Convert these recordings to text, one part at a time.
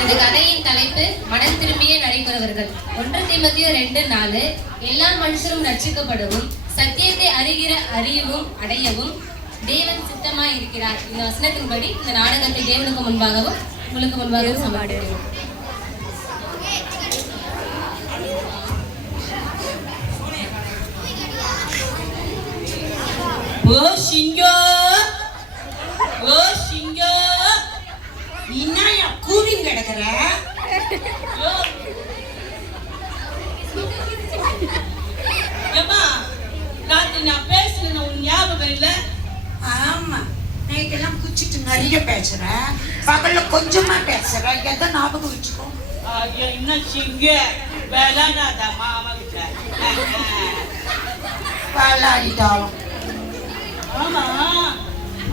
இந்த கதையின் தலைப்பு மனம் திரும்பிய நடைபெறவர்கள். ஒன்று தீமத்தியோ ரெண்டு நாலு. எல்லா மனுஷரும் ரட்சிக்கப்படவும் சத்தியத்தை அறிகிற அறியவும் அடையவும் தேவன் சித்தமாய் இருக்கிறார். இந்த வசனத்தின்படி இந்த நாடகத்தை தேவனுக்கு முன்பாகவும் உங்களுக்கு முன்பாகவும் சமர்ப்பிக்கிறோம் ஓ சிங்கா ஓ சிங்கா. என்னையா கூவி கிடக்குற? ஓ. ஏம்மா ராத்திரி நான் பேசுனேன் உன் ஞாபகம் இல்ல? ஆமா நைட் எல்லாம் குச்சிட்டு நிறைய பேசுற. பகல்ல கொஞ்சமா பேசுற. எதை ஞாபகம் வச்சுக்கோ. ஐயோ இன்னும் சிங்க? வேளாணாதா மாமா கிட்ட பாலாடிட்டாலும் ஆமா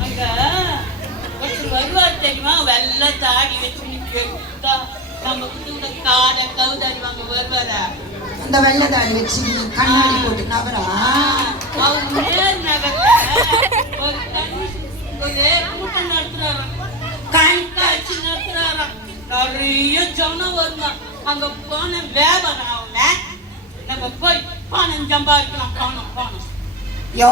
அங்க ஒருத்தர் வருவார் தெரியுமா வெள்ளை தாடி வச்சு கெத்தா நம்ம குடும்ப காடை கவுதாடி வாங்க வருவாரா? அந்த வெள்ளதாடி வச்சு நீ கண்ணாடி போட்டு நவரா அவங்க நேர் நகர்ல ஒரு தனி ஒரு கூட்டம் நடத்துறாராம். கண்காட்சி நடத்துறாராம். நிறைய ஜனம் வருமா? அங்க போன வியாபாரம் அவங்க நம்ம போய் பணம் சம்பாதிக்கலாம் பணம் பணம். யோ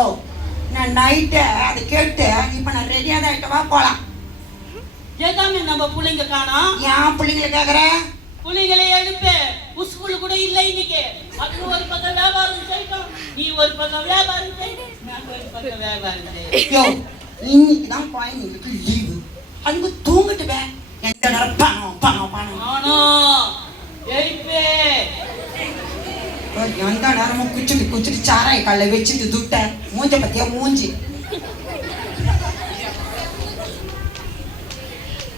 நான் நைட்டு அதை கேட்டு இப்ப நான் ரெடியா தான் போலாம். ஏதாமே நம்ம பிள்ளைங்க காணோம் ஏன் பிள்ளைங்களை கேக்குற? புலிகளை எழுப்பு. ஸ்கூல் கூட இல்லை இன்னைக்கு. அது ஒரு பக்கம் வியாபாரம் செய்யணும் நீ ஒரு பக்கம் வியாபாரம் செய். நான் ஒரு பக்கம் வியாபாரம் செய். யோ இன்னைக்கு தான் குழந்தைங்களுக்கு லீவு அதுக்கு தூங்கிட்டு வே எந்த நேரம் பணம் பணம் பணம். ஆனோ எழுப்பு. எந்த நேரமும் குச்சிட்டு குச்சிட்டு சாராய காலில் வச்சுட்டு துட்ட. மூஞ்ச பத்தியா மூஞ்சி.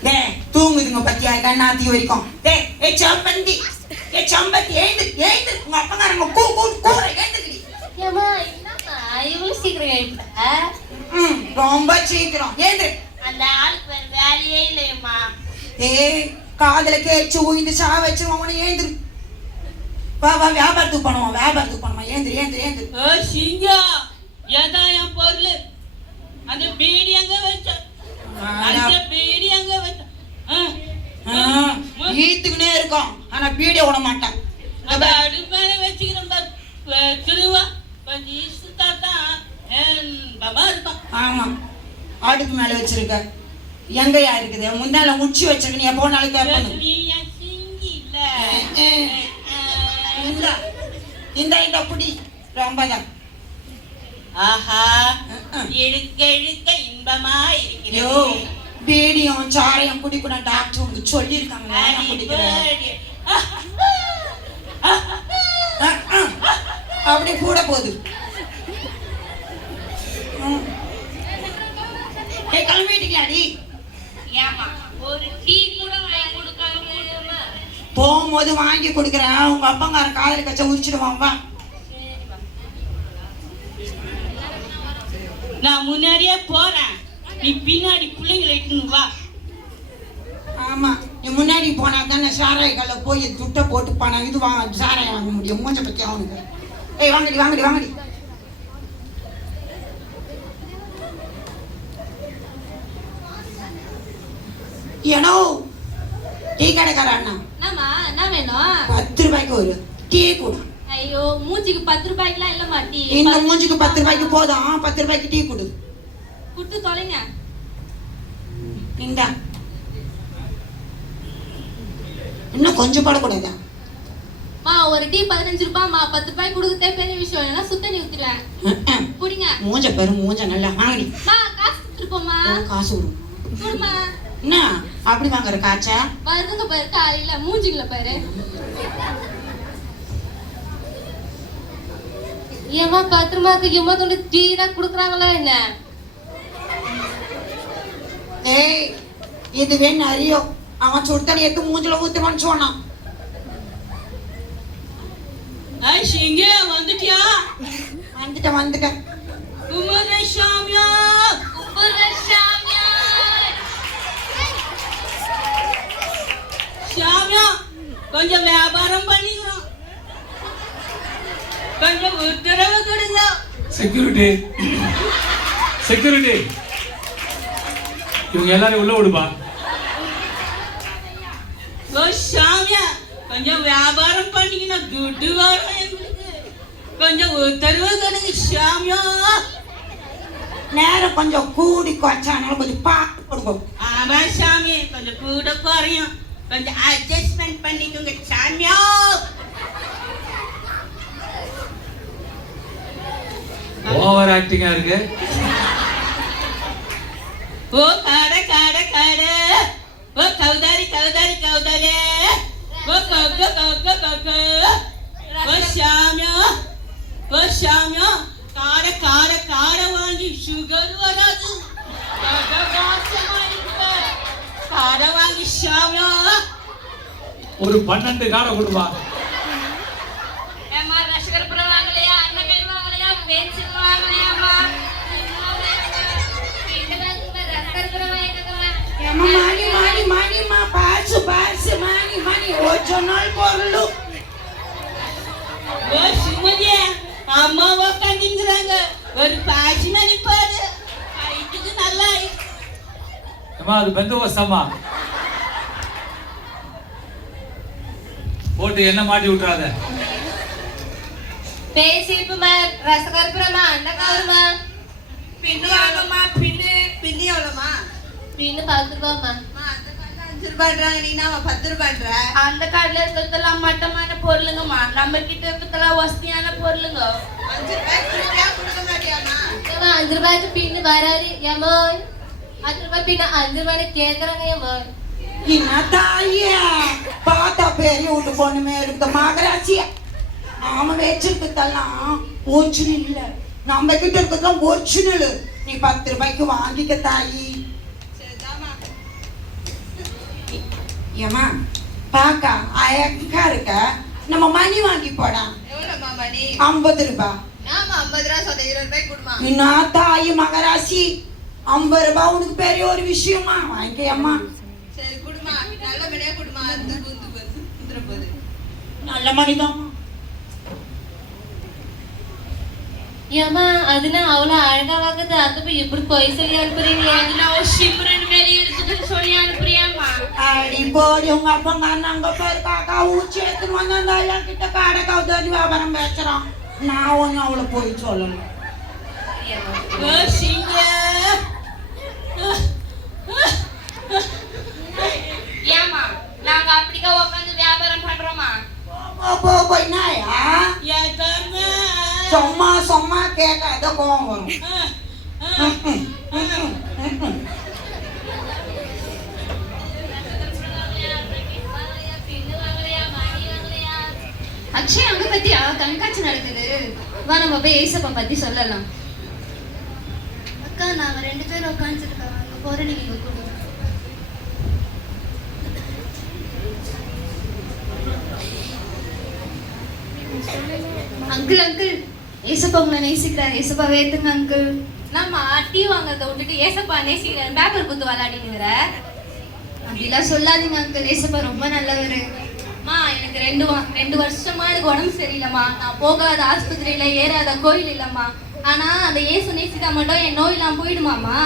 டே தூங்குதுங்க பத்தியா? கண்ணாத்தி வரைக்கும். டே ஏ சம்பந்தி ஏ சம்பந்தி ஏந்து ஏந்து. உங்க அப்பங்காரங்க கூ கூ கூற ஏந்துக்கடி. ஏமா என்னம்மா? இவ்வளவு சீக்கிரம் ம் ரொம்ப சீக்கிரம். ஏந்து. அந்த ஆளுக்கு வேற வேலையே இல்லையம்மா. ஏய் காதுல கேச்சு உயிந்து சா வச்சு அவனை ஏந்துரு வா வா வியாபாரத்துக்கு பண்ணுவோம் வியாபாரத்துக்கு பண்ணுவோம் ஏந்திரு ஏந்திரு ஏந்திரு சிங்கா ஏதா என் பொருள்? அந்த பீடி அங்க வச்ச? ஈத்துக்குனே இருக்கும் ஆனா பீடிய விட மாட்டான். பாரு. அஹ் திருவா. கொஞ்சம் ஈஸ்டா தான் பாபா இருப்பான். ஆமா. ஆட்டுக்கு மேல வச்சிருக்க. எங்கயா இருக்குது? முன்னால உச்சி வச்சிருக்க. நீ எப்போ நாளைக்கு கேட்பணும் இந்த இந்த புடி. ரொம்ப தான். ஆஹா. இழுக்க இழுக்க இன்பமா இருக்கிறது பீடியும் சாரையும் குடிக்கணும் டாக்டர் உங்களுக்கு சொல்லியிருக்காங்க. அப்படி கூட போகுது. கிளம்பிட்டீங்களாடி? போகும்போது வாங்கி கொடுக்குறேன். உங்க அப்பங்கார காதல கச்ச உரிச்சிடுவான். வா. நான் முன்னாடியே போறேன். நீ பின்னாடி பிள்ளைங்களை இட்டுன்னு வா. ஆமா நீ முன்னாடி போனா தானே சாராய கல்ல போய் துட்டை போட்டு பணம் இது வாங்க சாராயம் வாங்க முடியும். மூஞ்ச பத்தி அவனுக்கு. ஏய் வாங்கடி வாங்கடி வாங்கடி. ஏனோ டீ கடைக்கார அண்ணா. என்னம்மா என்ன வேணும்? பத்து ரூபாய்க்கு ஒரு டீ கூட. ஐயோ மூஞ்சிக்கு பத்து ரூபாய்க்குலாம் இல்லம்மா டீ. இந்த மூஞ்சிக்கு பத்து ரூபாய்க்கு போதும். பத்து ரூபாய்க்கு டீ கொடு. குட்டு தொலைங்க. இந்த இன்னும் கொஞ்சம் போடக்கூடாதா? மா ஒரு டீ பதினஞ்சு ரூபாய்மா பத்து ரூபாய் கொடுக்கதே பெரிய விஷயம் இல்லைன்னா சுத்த நீ ஊத்திடுவேன். ம், ம். குடிங்க. மூஞ்ச பெரு மூஞ்ச நல்லா வாங்கடி. மா காசு கொடுத்துருப்போம்மா. காசு விடும் கொடுமா என்ன? அப்படி வாங்குற காய்ச்சா வருதுங்க பாரு காலையில. மூஞ்சிங்கள பாரு. ஏமா பத்து ரூபாய்க்கு எம்மா தொண்டு டீ தான் கொடுக்குறாங்களா என்ன? ஏய் இதுவே நிறைய அவன் சுடுதண்ணி எடுத்து மூஞ்சில ஊத்துவான்னு சொன்னான். ஐய், சிங்கே, வந்துட்டியா? வந்துட்டேன் வந்துட்டேன். குமர சாமியா? சாமியா? கொஞ்சம் வியாபாரம் பண்ணிக்கிறோம் கொஞ்சம் உத்தரவு கொடுங்க செக்யூரிட்டி செக்யூரிட்டி இவங்க எல்லாரும் உள்ள விடுப்பா ஓ சாமியா கொஞ்சம் வியாபாரம் பண்ணிக்கணும் துட்டு வரும் எங்களுக்கு கொஞ்சம் உத்தரவு கொடுங்க சாமியா நேரம் கொஞ்சம் கூடி குறைச்சானாலும் கொஞ்சம் பார்த்து கொடுக்கும் ஆமா சாமி கொஞ்சம் கூட குறையும் கொஞ்சம் அட்ஜஸ்ட்மெண்ட் பண்ணிக்கோங்க சாமியா ஓவர் ஆக்டிங்கா இருக்கு. ஓ கடை கடை கடை. ஓ கௌதாரி கௌதாரி கௌதாரி ஓ கொக்க கொக்க கொக்க ஓ சாமியா ஓ சாமியா காடை காடை காடை வாங்கி சுகர் வராது. காடை வாங்கி சாமியா ஒரு பன்னெண்டு காடை கொடுப்பா ஒரு பாசி மணி பாரு ஹைட்டுக்கு நல்லா அம்மா அது பந்தோபஸ்தம்மா போட்டு என்ன மாட்டி விட்டுறாத பேசிப்புமா ரசகர்புரமா அன்னகருமா பின்னு வாங்கம்மா பின்னு பின்னி எவ்வளோம்மா பின்னு பத்து ரூபாமா அம்மா, அந்த கார்டுல அஞ்சு ரூபாய்ன்றாங்க நீ நான் பத்து ரூபாய்ன்ற அந்த கார்டுல இருக்கிறதெல்லாம் மட்டமான பொருளுங்கம்மா நம்ம கிட்ட இருக்கிறதெல்லாம் வசதியான பொருளுங்க அஞ்சு ரூபாய் கொடுப்பியா கொடுக்க மாட்டியாம்மா ஏம்மா அஞ்சு ரூபாய்க்கு பின்னு பின்ன பார்த்தா பெரிய வீட்டு பொண்ணுமே இருக்குது மகராட்சியா நாம வச்சிருக்கிறதெல்லாம் ஒரிஜினல் இல்ல நம்ம கிட்ட இருக்கிறதெல்லாம் ஒரிஜினல் நீ பத்து ரூபாய்க்கு வாங்கிக்க தாயி ஏமா பாக்கா அழகா இருக்க நம்ம மணி வாங்கி போடா மணி. ஐம்பது ரூபாய் ஆமா ஐம்பது ரூபா சொன்ன இருபது ரூபாய் கொடுமா. என்ன தாயி மகராசி ஐம்பது ரூபாய் உனக்கு பெரிய ஒரு விஷயமா? வாங்கிக்கம்மா சரி கொடுமா. நல்லபடியா கொடுமா. அந்த குந்து குந்து குந்துற போகுது நல்ல மணிதான் ஏம்மா அதுனா அவ்வளவு அழகா வாக்குது அது போய் இப்படி போய் சொல்லி அனுப்புறீங்க அதுல ஒரு சிம்ரன் மாரி இருக்குதுன்னு சொல்லி அனுப்புறியாம்மா அடி போடி உங்க அப்பங்க அங்க பேர் காக்கா ஊச்சி எடுத்து வந்தா என்கிட்ட கடை கவுதாரி வியாபாரம் பேசுறான் நான் ஒன்னும் அவளை போய் சொல்லணும் ஏம்மா நாங்க அப்படிக்கா உட்காந்து வியாபாரம் பண்றோமா போ, போய் நாயா சும்மா சும்மா கேட்காத கோவம் வரும். அக்ஷய் அங்க பத்தியா கண்காட்சி நடக்குது. வா நம்ம போய் ஏசப்பா பத்தி சொல்லலாம். அக்கா நாங்க ரெண்டு பேரும் உட்காந்துருக்கோம் அங்க போற நீங்க இங்க கூட அங்கிள் அங்கிள். ஏசப்பா உங்களை நேசிக்கிறார் ஏசப்பா வேத்துங்க அங்கிள் நம்ம டீ வாங்குறத விட்டுட்டு ஏசப்பா நேசிக்கிற பேப்பர் குத்து விளையாடினுங்கிற. அப்படிலாம் சொல்லாதீங்க அங்கிள் ஏசப்பா ரொம்ப நல்லவர். அம்மா எனக்கு ரெண்டு வா- ரெண்டு வருஷமா எனக்கு உடம்பு சரியில்லைம்மா. நான் போகாத ஆஸ்பத்திரியில ஏறாத கோயில் இல்லம்மா. ஆனா அந்த இயேசு நேசித்தா மட்டும் என் நோயெல்லாம் போயிடுமாம்மா.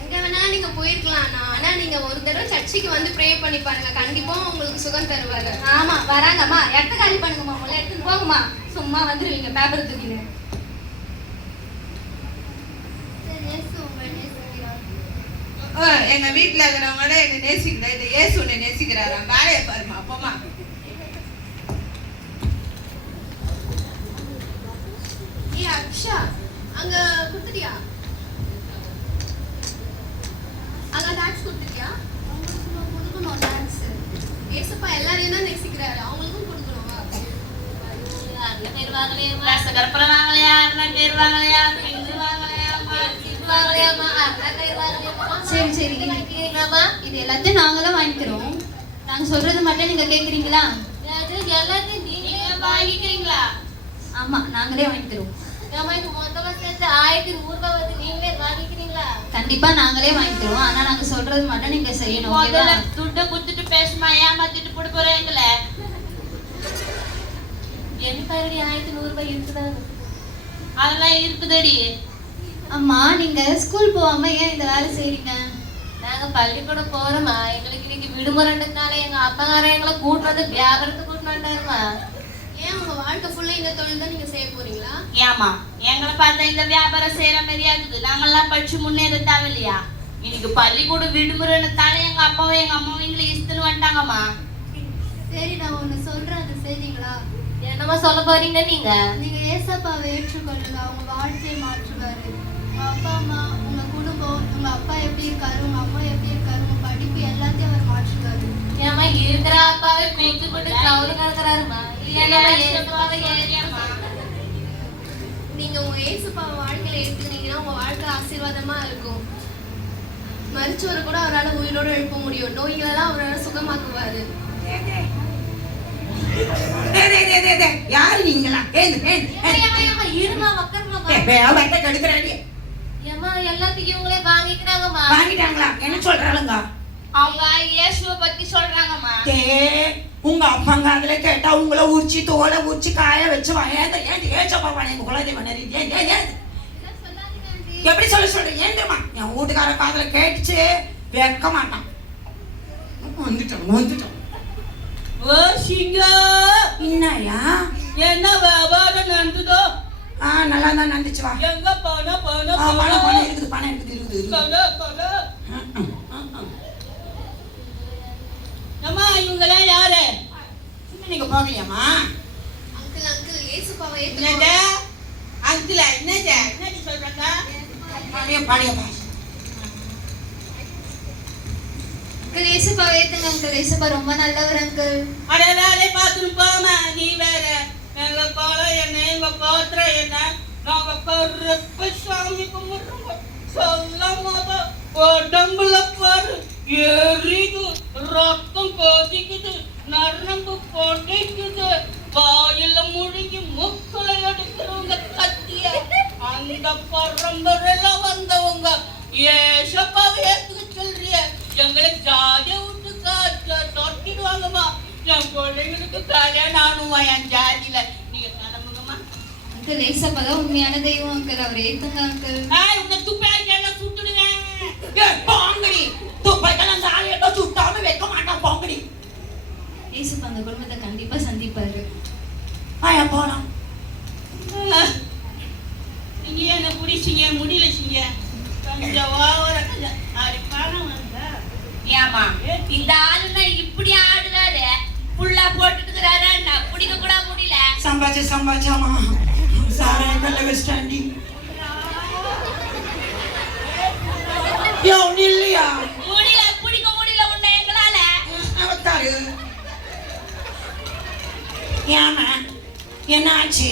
எங்க வேணா நீங்க போயிருக்கலாம். நான் ஆனா நீங்க ஒரு தடவை சர்ச்சுக்கு வந்து ப்ரே பண்ணி பாருங்க. கண்டிப்பா உங்களுக்கு சுகம் தருவாரு. ஆமா வராங்கம்மா. இடத்த காலி பண்ணுங்கம்மா. உள்ள எடுத்துட்டு போங்கம்மா. சும்மா வந்துருவீங்க பேப்பர் தூக்கின்னு. எங்க வீட்டுல இருக்கிறவங்கள என்ன நேசிக்கிறா இது ஏசு உன்னை நேசிக்கிறாராம் வேலையை பாருமா அப்பமா ஏய் அக்ஷா அங்க குடுத்துட்டியா? அங்க டான்ஸ் குடுத்துட்டியா? அவங்களுக்கு கொடுக்கணும் டான்ஸ் ஏசப்பா எல்லாரையும் தான் நேசிக்கிறாரு. அவங்களுக்கும் சரி சரி. இது எல்லாத்தையும் நாங்களும் வாங்கிக்கிறோம். நாங்க சொல்றது மட்டும் நீங்க கேக்குறீங்களா? எல்லாத்தையும் நீங்களே வாங்கிக்கிறீங்களா ஆமா நாங்களே வாங்கிக்கிறோம். ஆயிரத்தி நீங்களே வாங்கிக்கிறீங்களா கண்டிப்பா நாங்களே வாங்கிக்கிறோம். ஆனா நாங்க சொல்றது மட்டும் நீங்க செய்யணும் முதல்ல ஓகேவா துட்டை கொடுத்துட்டு பேசுமா ஏமாத்திட்டு போட போறீங்களே என் கையில ஆயிரத்தி நூறு ரூபாய் இருக்குதா? அதெல்லாம் இருக்குதடி. அம்மா நீங்க ஸ்கூல் போகாம ஏன் இந்த வேலை செய்றீங்க? நாங்க பள்ளிக்கூடம் போறோமா எங்களுக்கு இன்னைக்கு விடுமுறைன்றதுனால எங்க அப்பங்காரன் எங்களை கூட்டுறது வியாபாரத்துக்கு கூட்டிட்டு வந்தாருமா. ஏன் உங்க வாழ்க்கை ஃபுல்லா இந்த தொழில் தான் நீங்க செய்ய போறீங்களா? ஏமா எங்களை பார்த்தா இந்த வியாபாரம் செய்யற மாதிரியா இருக்குது. நாங்கெல்லாம் படிச்சு முன்னேற தேவையில்லையா? இன்னைக்கு பள்ளிக்கூடம் விடுமுறைன்னு எங்க அப்பாவும் எங்க அம்மாவும் எங்களை இஸ்துன்னு வந்துட்டாங்கம்மா. சரி நான் ஒண்ணு சொல்றேன். அதை செய்றீங்களா என்னமா சொல்ல போறீங்க நீங்க? நீங்க ஏசப்பாவை ஏற்றுக்கொள்ளுங்க அவங்க வாழ்க்கையை மாற்றுவாரு. உங்க அப்பா அம்மா உங்க குடும்பம் உங்க அப்பா எப்படி இருக்காரு உங்க அம்மா எப்படி இருக்காரு உங்க படிப்பு எல்லாத்தையும் அவர் மாற்றுவாரு. ஏமா இருக்கிற அப்பாவை கூட்டு கொண்டு கவுரு கிடக்குறாருமா இல்லைன்னா ஏசப்பாவை ஏறியாமா நீங்க உங்க ஏசப்பாவை வாழ்க்கையில ஏத்துக்கிட்டீங்கன்னா உங்க வாழ்க்கை ஆசீர்வாதமா இருக்கும். மரிச்சவரை கூட அவரால் உயிரோட எழுப்ப முடியும். நோய்களெல்லாம் அவரால் சுகமாக்குவாரு டேய், டேய், டேய், டேய், டேய், யாரு நீங்களா வாங்கிட்டாங்களா என்ன சொல்றாளுங்க அவங்க இயேசுவை பத்தி சொல்றாங்கம்மா உங்க அப்பங்க அதுல கேட்டா உங்களை உரிச்சு தோலை உரிச்சு காய வச்சு ஏந்த ஏந்து ஏச்சப்பா எங்க குலதெய்வம் ஏந்து ஏந்து ஏந்து எப்படி சொல்ல சொல்றேன் ஏந்திரமா என் வீட்டுக்கார காதுல கேட்டுச்சு வைக்க மாட்டான் வந்துட்டோம் வந்துட்டோம் என்னயா என்ன வியாபாரம் நடந்ததோ ஆ நல்லா தான் நடந்துச்சு வா. எங்க பணம் பணம் ஆ, பணம் பணம் இருக்குது பணம் இருக்குது இருக்குது பணம் பணம். அம்மா இவங்கெல்லாம் யாரு? நீங்க போகலையாம்மா? அங்கிள் அங்கிள் ஏசப்பாவை என்னது? அங்கிள? என்னது? என்னடி சொல்றாங்க? பாடிய பாடியப்பா அங்கிள் ஏசப்பாவை ஏத்துங்க அங்கிள். ஏசப்பா ரொம்ப நல்லவர் அங்கிள். அட வேலை போமா நீ வேற எங்க குலம் என்ன? எங்க கோத்திரம் என்ன? நாங்க கருப்பு சாமி கும்பிடுறோம். சொல்ல போத உடம்புல பாரு. எரிது ரத்தம் கொதிக்குது. நரம்பு பொடிக்குது. வாயில முழுங்கி முக்குல எடுக்கிறவங்க கத்திய. அந்த பரம்பரையில வந்தவங்க. ஏசப்பாவை எங்களை ஜாதிய விட்டு தொட்டிடுவாங்கம்மா என் பிள்ளைங்களுக்கு கல்யாணம் ஆகணுமா என் ஜாதியில நீங்க கிளம்புங்கம்மா அங்கிள் ஏசப்பா தான் உண்மையான தெய்வம் அங்கிள் அவர் ஏத்துங்க அங்கிள் உன்னை துப்பாக்கியெல்லாம் சுட்டுடுவேன் போங்கடி துப்பைக்கெல்லாம் அந்த ஆளையோ சுட்டாம வைக்க மாட்டான் போங்கடி ஏசப்பா அந்த குடும்பத்தை கண்டிப்பா சந்திப்பாரு ஆயா போலாம் நீங்க என்ன பிடிச்சிங்க முடியல செய்ய கொஞ்சம் ஓவர அப்படி பணம் வந்தா ஏமா இந்த ஆளுனா இப்படி ஆடுறாரு புல்லா போட்டுட்டு இருக்கிறாரு நான் பிடிக்க கூட முடியல சம்பாச்சு சம்பாச்சாமா சாரே கல்ல வச்சிட்டாண்டி யோ நில்லையா முடியல பிடிக்க முடியல உன்னை எங்களால. அவத்தாரு. ஏமா என்ன ஆச்சு?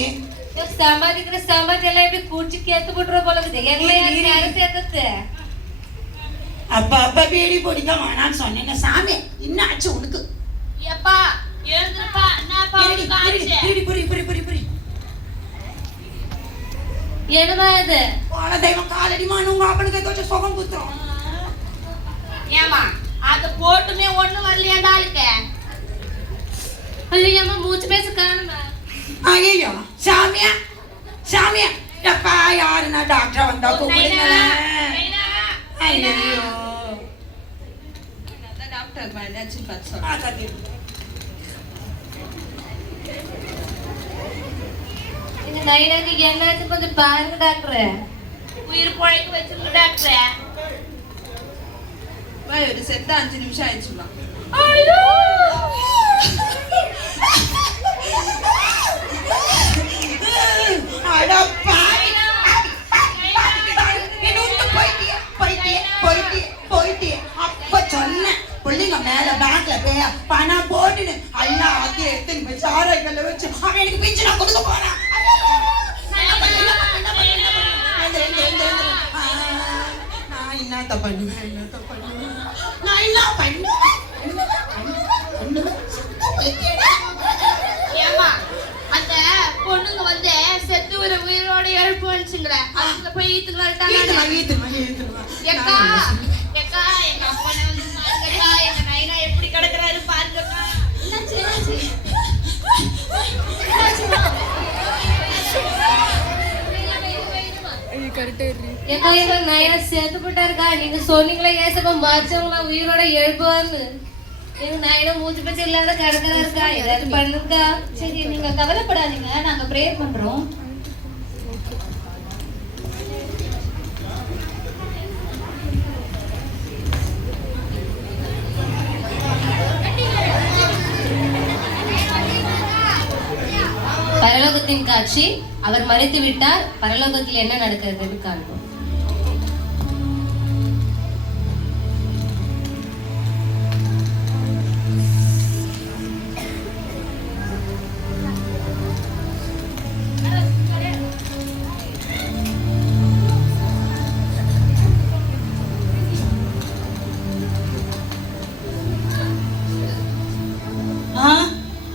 சம்பாதிக்கிற சம்பாதி எல்லாம் எப்படி குடிச்சு கேத்து போட்டுற போல இருக்குது எங்களை யாரு யாரும் சேர்த்தது? அப்ப அப்ப பீடி பிடிக்க வேணாம்னு சொன்னீங்க சாமி என்ன ஆச்சு உனக்கு? எப்பா என்னமா இது? போன தெய்வம் காலடிமான்னு உங்க அப்பனுக்கு ஏதாச்சும் சுகம் குத்துறோம் ஏமா அது போட்டுமே ஒண்ணு வரலையாண்டா ஆளுக்கு? ஐயோ அம்மா மூச்சு பேச காணுமா? ஐயோ சாமியா சாமியா எப்பா யாருன்னா டாக்டர் வந்தா ஐயோ டாக்டர் என்னாச்சுன்னு பார்த்து இந்த நைனாக்கு என்னாச்சு கொஞ்சம் பாருங்க டாக்டர் உயிர் பிழைக்க வச்சிருக்க டாக்டர் ஒரு செத்த அஞ்சு நிமிஷம் ஆயிடுச்சுமா பிள்ளைங்க மேல பேங்க்ல போய் பணம் போட்டுன்னு எல்லாம் ஆத்தி எடுத்து சாராய்கள்ல வச்சு அவன் எனக்கு பிச்சு நான் கொடுக்க போறான் என்னத்த பண்ணுவேன் என்னத்த பண்ணுவேன் நான் என்ன பண்ணுவேன். ஏமா அந்த பொண்ணுங்க வந்து செத்து ஒரு உயிரோட எழுப்பு வந்துச்சுங்களே அதுல போய் ஈத்துக்கு ஈத்துமா, வரட்டாங்க ஈத்துமா, ஈத்துமா. எக்கா எங்க அப்பனை எங்க எங்க நைனா செத்து போட்டாருக்கா நீங்க சொன்னீங்களே ஏசப்பா மச்சவங்களா உயிரோட எழுப்புவான்னு எங்க நைனா மூச்சு பச்சை இல்லாத கிடக்குறாருக்கா? ஏதாவது பண்ணுங்கக்கா. சரி நீங்க கவலைப்படாதீங்க. நாங்க ப்ரேயர் பண்றோம். பரலோகத்தின் காட்சி. அவர் மறைத்து விட்டார். பரலோகத்தில் என்ன நடக்கிறதுன்னு காண்போம்.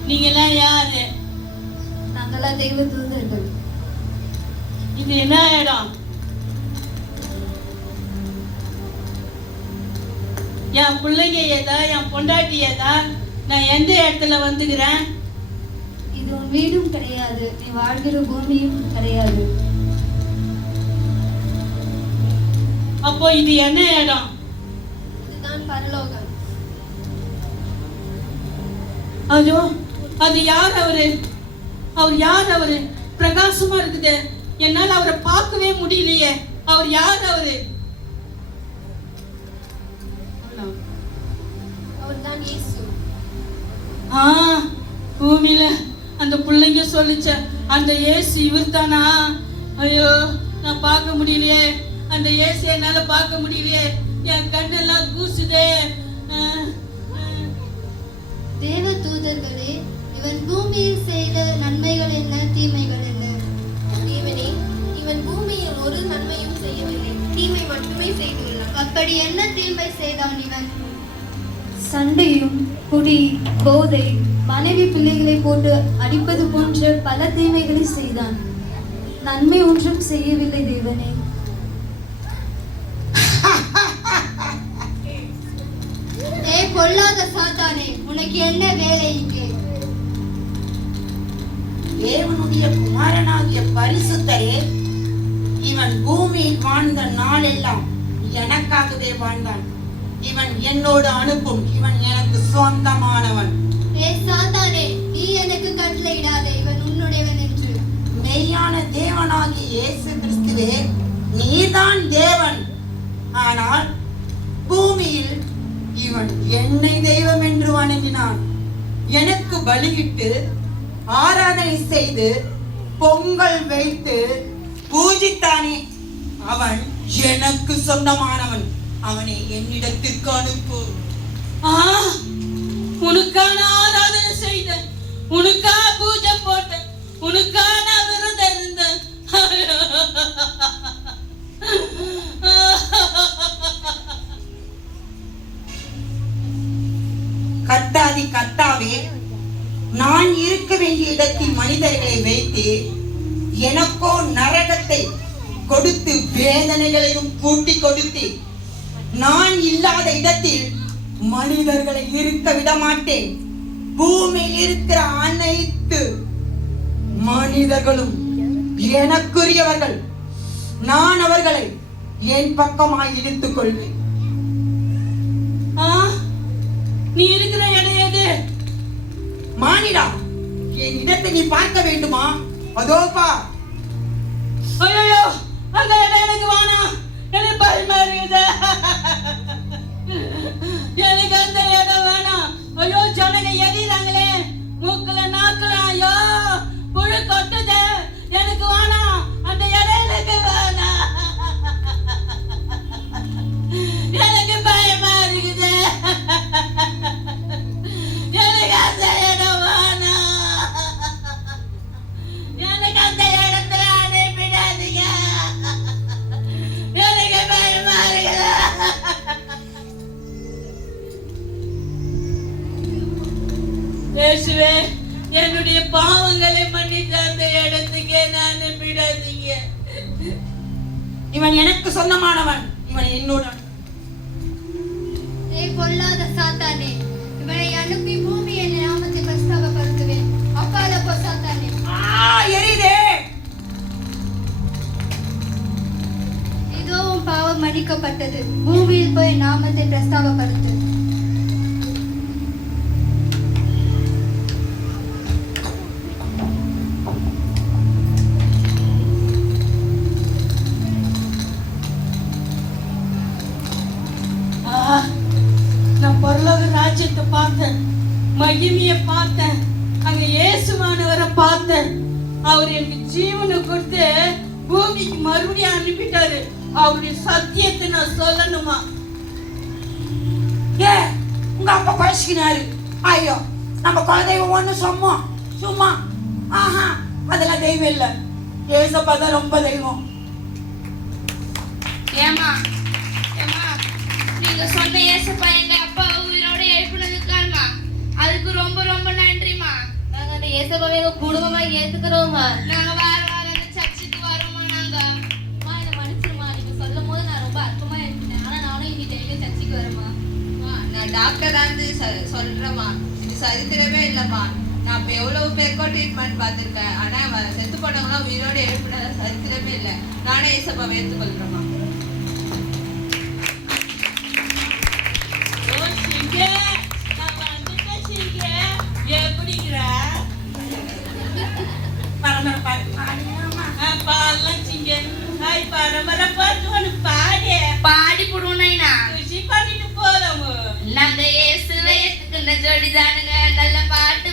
நீங்க எல்லாம் யாரு? நாங்கெல்லாம் தெய்வ தூதர்கள் இது என்ன இடம் என் பிள்ளைங்க ஏதா என் பொண்டாட்டி ஏதா நான் எந்த இடத்துல வந்துக்கிறேன்? இது உன் வீடும் கிடையாது. நீ வாழ்கிற பூமியும் கிடையாது. அப்போ இது என்ன இடம்? இதுதான் பரலோகம். ஐயோ அது யார் அவரு? அவர் யார் அவரு? பிரகாசமா இருக்குது. என்னால அவரை பார்க்கவே முடியலையே. அவர் யார் அவரு? பூமியில அந்த பிள்ளைங்க சொல்லுச்ச அந்த இயேசு இவர்தானா? ஐயோ நான் பார்க்க முடியலையே. அந்த இயேசு என்னால பார்க்க முடியலையே. என் கண்ணெல்லாம் கூசுதே. தேவ தூதர்களே இவன் பூமியில் செய்த நன்மைகள் என்ன தீமைகள் என்ன? ஒரு நன்மையும் செய்யவில்லை. தீமை மட்டுமே செய்துள்ளான். அப்படி என்ன தீமை செய்தான் இவன்? சண்டையும் குடி போதை மனைவி பிள்ளைகளை போட்டு அடிப்பது போன்ற பல தீமைகளை செய்தான். நன்மை ஒன்றும் செய்யவில்லை தேவனே. ஏ பொல்லாத சாத்தானே உனக்கு என்ன வேலை இங்கே? தேவனுடைய குமாரனாகிய பரிசுத்தரே இவன் பூமியில் வாழ்ந்த நாளெல்லாம் எனக்காகவே வாழ்ந்தான். இவன் என்னோடு அனுப்பும். இவன் எனக்கு சொந்தமானவன். ஏ சாத்தானே நீ எனக்கு கட்டளையிடாதே இவன் உன்னுடையவன் என்று. மெய்யான தேவனாகிய இயேசு கிறிஸ்துவே நீதான் தேவன். ஆனால் பூமியில் இவன் என்னை தெய்வம் என்று வணங்கினான். எனக்கு பலியிட்டு ஆராதனை செய்து பொங்கல் வைத்து பூஜித்தானே? அவன் எனக்கு சொந்தமானவன். அவனை என்னிடத்திற்கு அனுப்பு. ஆ, உனக்கான ஆராதனை செய்தேன். உனக்கா பூஜை போட்டேன். உனக்கா நான் விரதம் இருந்தேன். கத்தாதி கத்தாவே நான் இருக்க வேண்டிய இடத்தில் மனிதர்களை வைத்து எனக்கோ நரகத்தை கொடுத்து வேதனைகளையும் கூட்டி கொடுத்து நான் இல்லாத இடத்தில் மனிதர்களை இருக்க விட மாட்டேன் பூமியில் இருக்கிற அனைத்து மனிதர்களும் எனக்குரியவர்கள். நான் அவர்களை என் பக்கமாய் இழுத்துக் கொள்வேன். ஆ, நீ இருக்கிற இடம் எது? மானிடா என் இடத்தை நீ பார்க்க வேண்டுமா? மதோப்பா ஐயோ அந்த இடம் எனக்கு வேணாம். எனக்கு பயமா இருக்குது எனக்கு அந்த இடம் வேணாம். ஐயோ ஜனங்க எரியுறாங்களே. மூக்குல நாக்குல ஐயோ புழு கொட்டுது. எனக்கு வேணாம். அழிக்கப்பட்டது பூமியில் போய் நாமத்தை பிரஸ்தாபப்படுத்து. நான் பரலோக ராஜ்யத்தை பார்த்தேன். மகிமைய பார்த்தேன். அங்க இயேசுவானவரை பார்த்தேன். அவர் எனக்கு ஜீவனுக்கு அவருடைய சத்தியத்தை நான் சொல்லணுமா? ஏ உங்க அப்பா பழசிக்கினாரு ஐயோ நம்ம குலதெய்வம் ஒண்ணு சும்மா சும்மா. ஆஹா அதெல்லாம் தெய்வம் இல்ல. ஏசப்பா தான் ரொம்ப தெய்வம். ஏமா ஏமா நீங்க சொன்ன ஏசப்பா எங்க அப்பா உயிரோட எழுப்பினதுக்காமா அதுக்கு ரொம்ப ரொம்ப நன்றிமா நாங்க அந்த இயேசுவை எங்க குடும்பமா ஏத்துக்கிறோமா நாங்க வார டாக்டரா இருந்து சொ- சொல்றேம்மா இது சரித்திரமே இல்லம்மா. நான் இப்ப எவ்வளவு பேருக்கோ ட்ரீட்மெண்ட் பார்த்திருக்கேன். ஆனா அவ- செத்து போனவங்களாம் உயிரோட எழுப்பினத சரித்திரமே இல்லை. நானே ஏசப்பாவை ஏற்றுக்கொள்றேம்மா ஓ, சிங்க, ஜோடி தானுங்க நல்ல பாட்டு